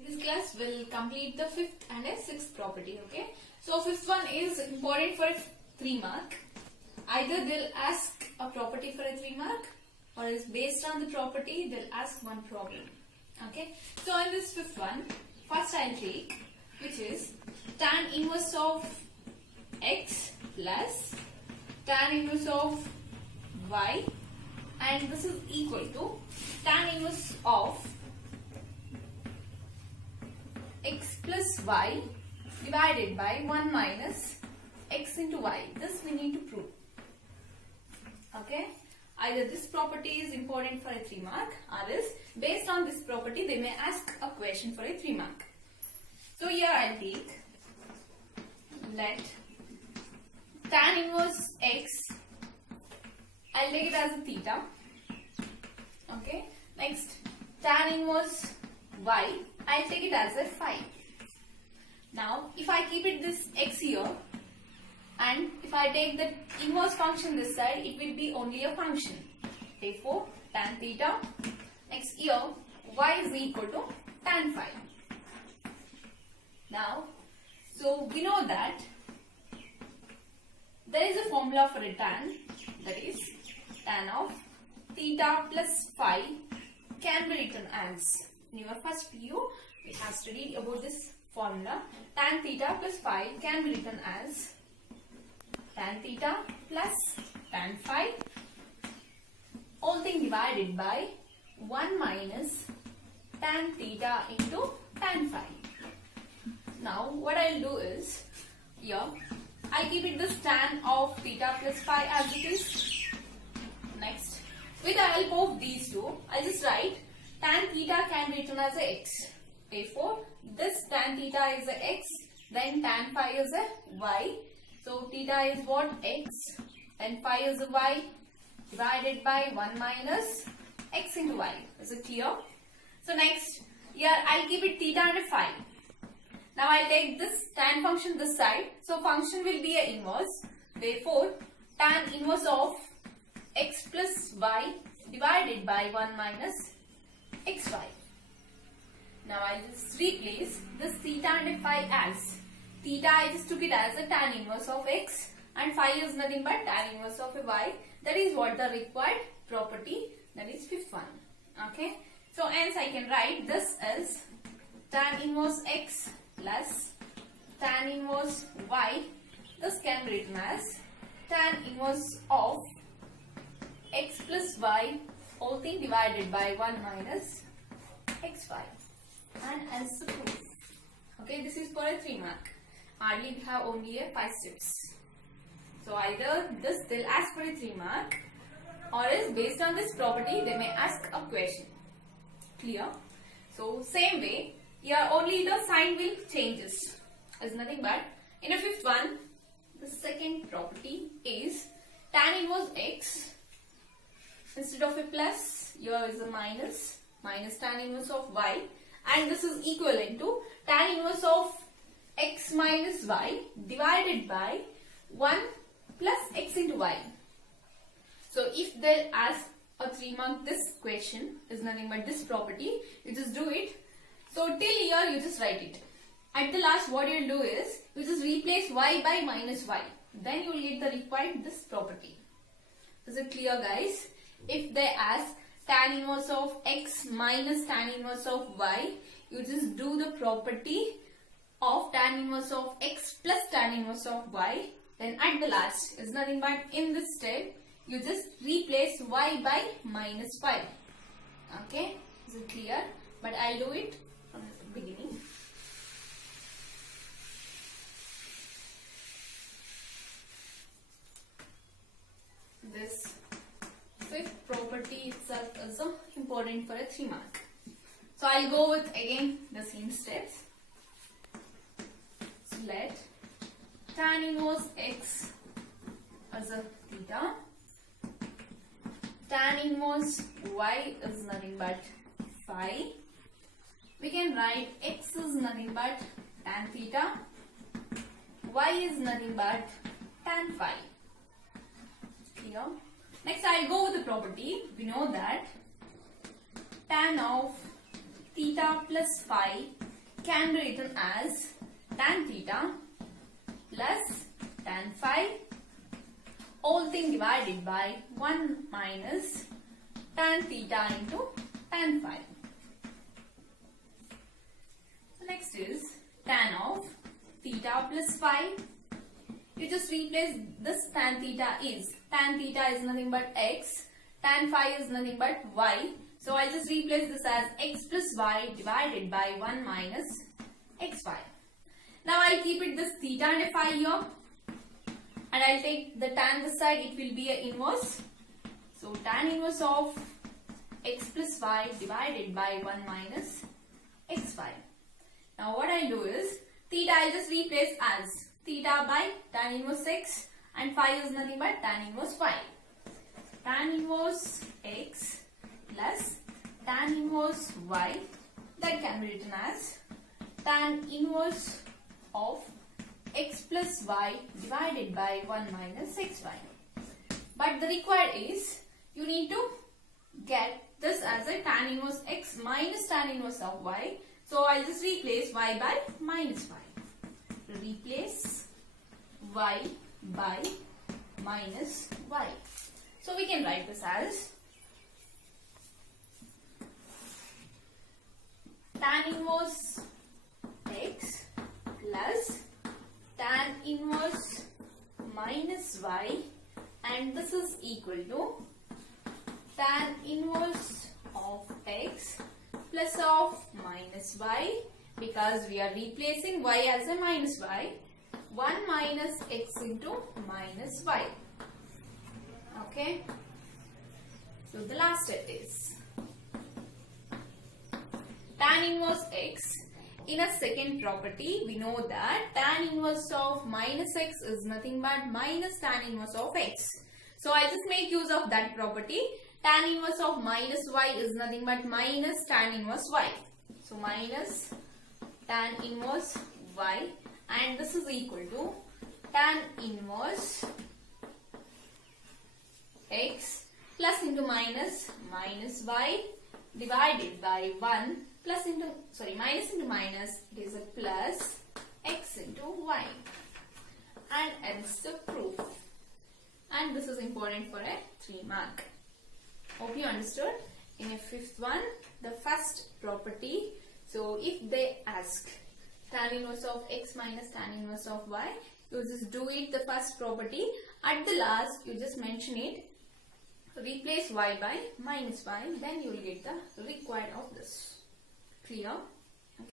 In this class, we'll complete the fifth and a sixth property. Okay. So fifth one is important for a 3 mark. Either they'll ask a property for a 3 mark, or is based on the property they'll ask one problem. Okay. So in this fifth one, first I'll take, which is tan inverse of x plus tan inverse of y, and this is equal to tan inverse of x plus y divided by 1 minus x into y. This we need to prove. Okay. Either this property is important for a 3 mark, or else based on this property they may ask a question for a 3 mark. So here I'll take, let tan inverse x, I'll take it as a theta. Okay. Next, tan inverse y, I'll take it as a phi. Now, if I keep it this x here, and if I take the inverse function this side, it will be only a function. Therefore, tan theta. Next here, y is equal to tan phi. Now, so we know that there is a formula for a tan, that is tan of theta plus phi can be written as, in your first PU, we have studied about this formula. Tan theta plus phi can be written as tan theta plus tan phi, all thing divided by 1 minus tan theta into tan phi. Now what I'll do is, here I'll keep it this tan of theta plus phi as it is. Next, with the help of these two, I'll just write tan theta can be written as a x. Therefore, this tan theta is a x, then tan phi is a y. So theta is what? X, then phi is a y, divided by 1 minus x into y. Is it clear? So next, here I'll keep it theta and a phi. Now I'll take this tan function this side. So function will be a inverse. Therefore, tan inverse of x plus y divided by 1 minus xy. Now I'll just replace this theta and phi as theta. I just took it as a tan inverse of x, and phi is nothing but tan inverse of a y. That is what the required property, that is fifth one. Okay. So hence I can write this as tan inverse x plus tan inverse y. This can be written as tan inverse of x plus y, all thing divided by 1 minus xy. And as the proof. Okay, this is for a 3 mark. Hardly we have only a 5 steps. So either this they'll ask for a 3 mark, or else based on this property they may ask a question. Clear? So same way, here only the sign will changes. It's nothing but, in a fifth one, the second property is tan inverse x. Instead of a plus, here is a minus tan inverse of y, and this is equivalent to tan inverse of x minus y divided by 1 plus x into y. So if they ask a 3 mark, this question is nothing but this property, you just do it. So till here you just write it. At the last what you will do is, you just replace y by minus y. Then you will get the required this property. Is it clear, guys? If they ask tan inverse of x minus tan inverse of y, you just do the property of tan inverse of x plus tan inverse of y. Then at the last is nothing but, in this step, you just replace y by minus phi. Okay? Is it clear? But I'll do it from the beginning. This fifth property itself is important for a 3 mark. So I'll go with again the same steps. So let tan inverse x as a theta, tan inverse y is nothing but phi. We can write x is nothing but tan theta, y is nothing but tan phi. Clear? Next I'll go with the property. We know that tan of theta plus phi can be written as tan theta plus tan phi, whole thing divided by 1 minus tan theta into tan phi. So next is tan of theta plus phi. You just replace this tan theta is nothing but x, tan phi is nothing but y. So I'll just replace this as x plus y divided by 1 minus x phi. Now I'll keep it this theta and a phi here, and I'll take the tan this side, it will be a inverse. So tan inverse of x plus y divided by 1 minus x phi. Now what I'll do is, theta I'll just replace as theta by tan inverse x, and phi is nothing but tan inverse phi. Tan inverse x plus tan inverse y, that can be written as tan inverse of x plus y divided by 1 minus x phi. But the required is, you need to get this as a tan inverse x minus tan inverse of y. So I'll just replace y by minus phi. Replace y by minus y. So we can write this as tan inverse x plus tan inverse minus y, and this is equal to tan inverse of x plus of minus y, because we are replacing y as a minus y, 1 minus x into minus y. Okay. So the last step is tan inverse x. In a second property, we know that tan inverse of minus x is nothing but minus tan inverse of x. So I'll just make use of that property. Tan inverse of minus y is nothing but minus tan inverse y. So minus tan inverse y, and this is equal to tan inverse x plus into minus y divided by 1 plus into, minus into minus, it is a plus x into y, and else the proof. And this is important for a 3 mark. Hope you understood. In a fifth one, the first property. So if they ask tan inverse of x minus tan inverse of y, you just do it the first property. At the last, you just mention it. Replace y by minus y. Then you will get the required of this. Clear?